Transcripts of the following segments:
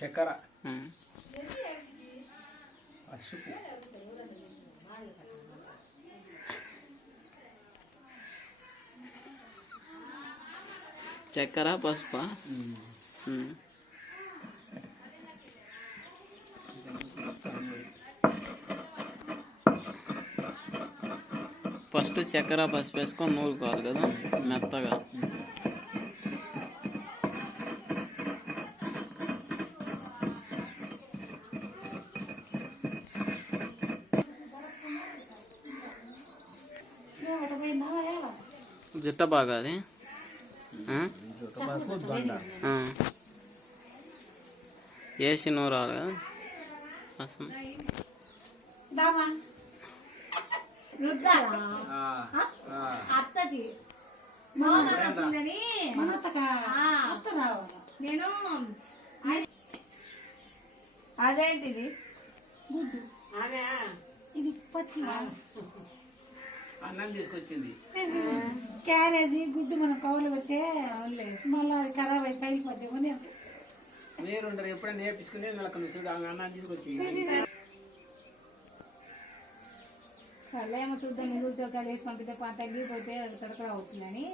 చక్కెర. పసుపు. చక్కెర పసుపా. ఫస్ట్ చక్కెర పసుపు వేసుకొని నూరుకోవాలి కదా మెత్తగా. జుట్ట బాగా అది ఆ. వేసి నూరాలి కదా. అత్తకి. వచ్చిందని నేను అదేంటిది? ఇది పచ్చి అన్నం తీసుకొచ్చింది. క్యారేజీ గుడ్డు మనం కవర్లు పెడితే మళ్ళీ అది ఖరాబ్ అయి పైలిపోద్ది కొని మీరుండరు ఎప్పుడైనా నేర్పించుకునే మెలకను చూడు ఆమె అన్నం తీసుకొచ్చింది. సర్లే ఏమో చూద్దాం. తోకాలు వేసి పంపితే పా తగ్గిపోతే తడకడా వచ్చిందని.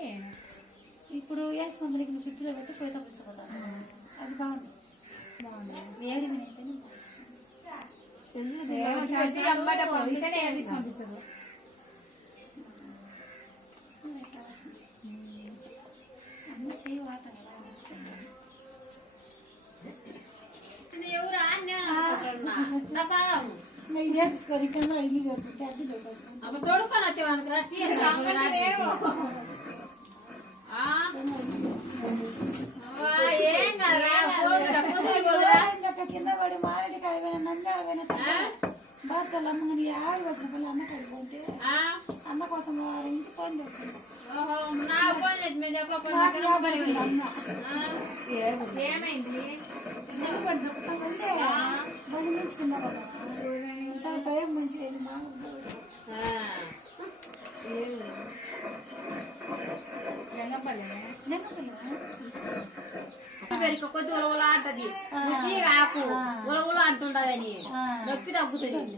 ఇప్పుడు వేసి నువ్వు ఫ్రిడ్జ్లో పెట్టి పోయితే పుస్తకాలు అది బాగుంది. బాగుంది. వేడి పంపించదు ఇది నేర్పించుకొని కన్నా ఇల్లు కట్టుకుంటే అది. పెట్టచ్చు తొడుక్కొని వచ్చేవానికి రా ఏం కదరా పోదురా పొద్దున పోదురా. ఇందాక కింద పడి మారేడు కడిగిన నంది అడిగిన బాధలు అమ్మని ఆడి వచ్చిన పిల్లలు అన్న కడిగిపోతే ఆ? అన్న కోసం ఇంటి ఫోన్ ఏమైంది? పడి కింద పడ్డా భయం మంచిగా అయింది మా పెరిక కొద్ది ఉలవల ఆకు నొప్పి తగ్గుతుంది.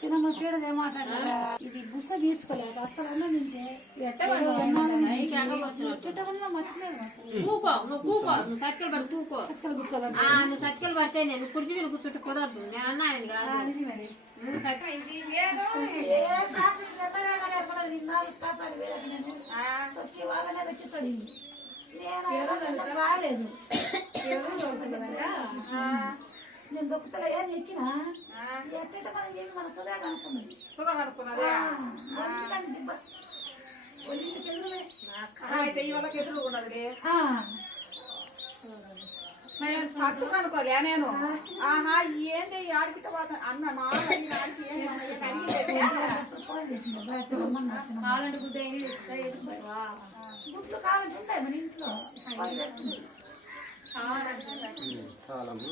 సినిమా పీడది మాట్లాడరా ఇది బుస్స తీర్చుకోలేదు అసలు అన్నం తింటే కూకో నువ్వు కూకో నువ్వు సత్కలు పడి కూకో. నువ్వు సత్కలు పడితే నేను కుర్చీ మీద కూర్చుంటే కుదరదు. నేను అన్నాను కాదు. రాలేదు నేను దొక్కుతలే ఎక్కినా? ఎట్ట మనం చెప్పి మన సుధా కనుక్కున్నది. సుధా కనుక్కున్నదే? అనుకోలే నేను. ఆహా ఏంది ఈ ఆడిపిట్ట పోతా అన్న మా ఆడికి అన్న. కావాలంటే గుడ్డ గుడ్లు కావాలంటే ఉంటాయి మన ఇంట్లో వాళ్ళు పెడుతుంది. కాలము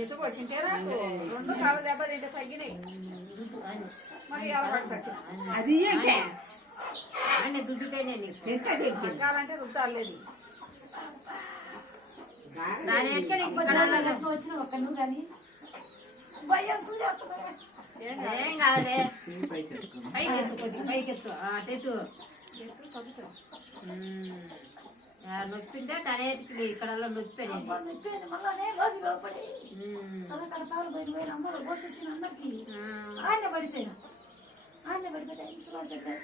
ఎత్తు కొట్టింటే నాకు. రెండు కాలు దెబ్బ తింటే తగ్గినాయి. అది అంటే కాలంటే రుద్దాలేదు ఏం కాదే. పైకి ఎత్తుకో. పైకి ఎత్తు కొద్దిగా పైకి ఎత్తు ఆ, అటు ఎత్తు. ఉమ్. ఆ, నొప్పి ఉంటే తనేటికి ఇక్కడ నొప్పి మళ్ళీ లోపి లోపడి ఉమ్. సొరకాడ పాలు పోయిన పోయిన అమ్మలు బోసి వచ్చిన అందరికి. ఆ. ఆయన పడిపోయినా. ఆయన ఇంట్లో చెప్పారు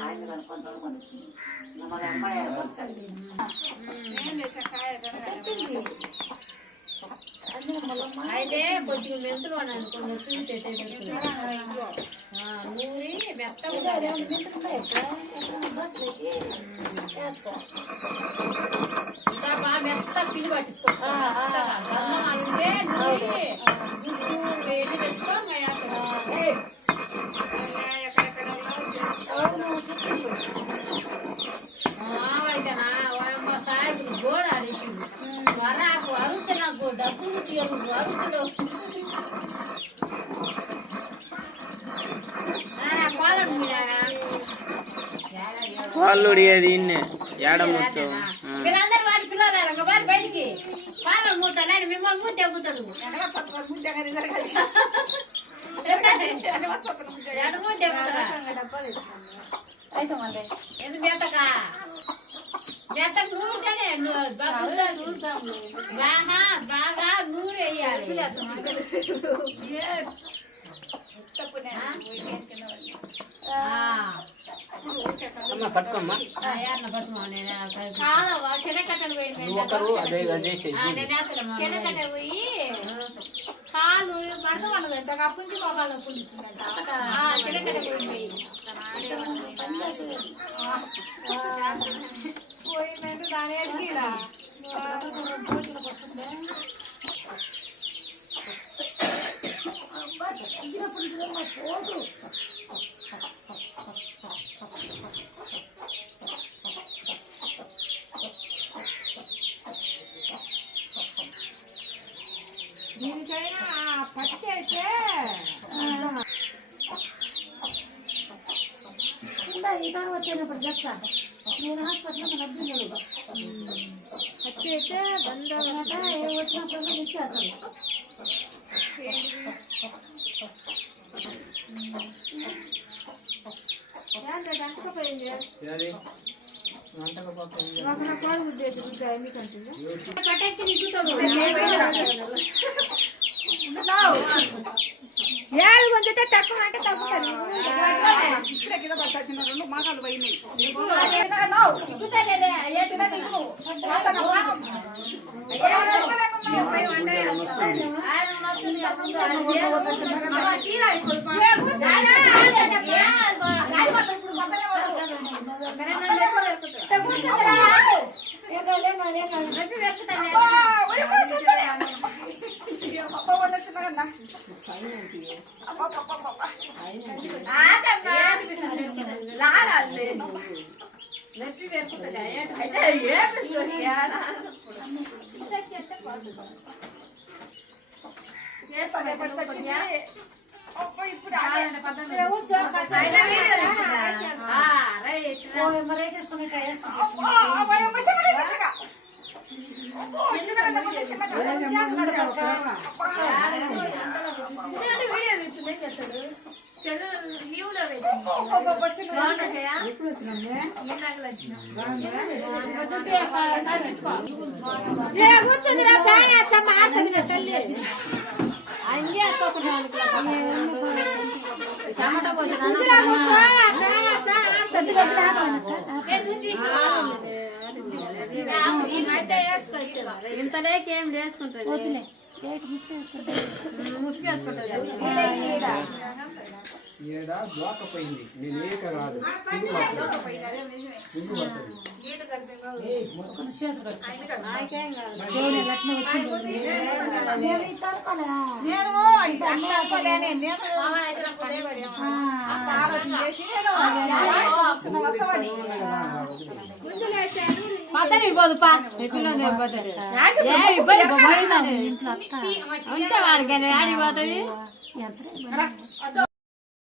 ఆయన కనుక్కొని తోడుకొని వచ్చింది అమ్మడే అయితే కొద్దిగా మెంతులు పెట్టేటట్టు ఆ, నూరి వేస్తా. ఇంకా బాగా మెత్త పిండి పట్టించుకో. పాలను మీరారా వాళ్ళు ఉడిగేది ఇన్నే ఏడముచ్చు ఏడనా? మీరందరూ వాడి పిల్లలు ఇంకా వారి బయటికి పాలలు మూతాడు మిమ్మల్ని మూత ఎగుతాడు వెనక చక్కని ముద్ద గారి ఇద్దరు కలిసి వెనక చక్కని ముద్ద గారి. ఎడు మూత ఎగుతారా అయితే మళ్ళీ ఎందుకు మెత్తక మెత్త నూరుతేనే ను- బాగా బాగా బాగా నూరు వేయాలి అమ్మ పట్టుకోమ్మా. కాదవ్వా పోయింది అదే అదే. శనకట్ట పోయి కాలు మడత పడదు సగం అప్పటి నుంచి ఇచ్చిందంట పోయింది. పోయిందంటే దాని. దీనికైనా పత్తి అయితే పత్తి అయితే పోయింది ఏది? అంతగా పోతుంది. ఒక కోడి గుడ్డేసి గుడ్డ ఎందుకంటే పట్టెత్తి నిగ్గుతాడు. ఏడు కొంచెం తక్కువ అంటే తగ్గుతుంది ఇప్పుడే కింద పట్టాల్సిన రెండు మాటలు పోయినాయి నిగ్గుతాలేదే, వేసిన నిగ్గు. ఆయన నొస్తుంది కదా ముందు, ఆయన వేరు. మెరంగా నొప్పి వెరుకుతుంది. నొప్పి వెరుకుతుంది. నొప్పి వెరుకుతుంది. ఏంటి? ఇప్పుడు ఆయన వీడియో తెచ్చినా? ఆ, రైట్. ఇదేంటి వీడియో తెచ్చింది? ఏం చేస్తాడు? కారు పెట్టుకో. కూర్చుంది ఫ్యాన్ వేస్తాం ఆడుతుంది తల్లి. టమాటా పోసిన ఇంత లేక వేసుకుంటుంది ముసుగు వేసుకుంటుంది ఈడ దోకపోయింది నేను ఏక కాదు పుండు పడుతుంది. పుండు పడుతుంది. నాకేం కాదు. నేను ఇది అనుకోలేనే నేను అంత ఆలోచన చేసి నేను చిన్న వచ్చవని పద్దరి పోదు పా. ఎట్లా పోతుంది. ఏ ఇబ్బంది పోయిందని ఉంటే వాడికి. ఆడిపోతుంది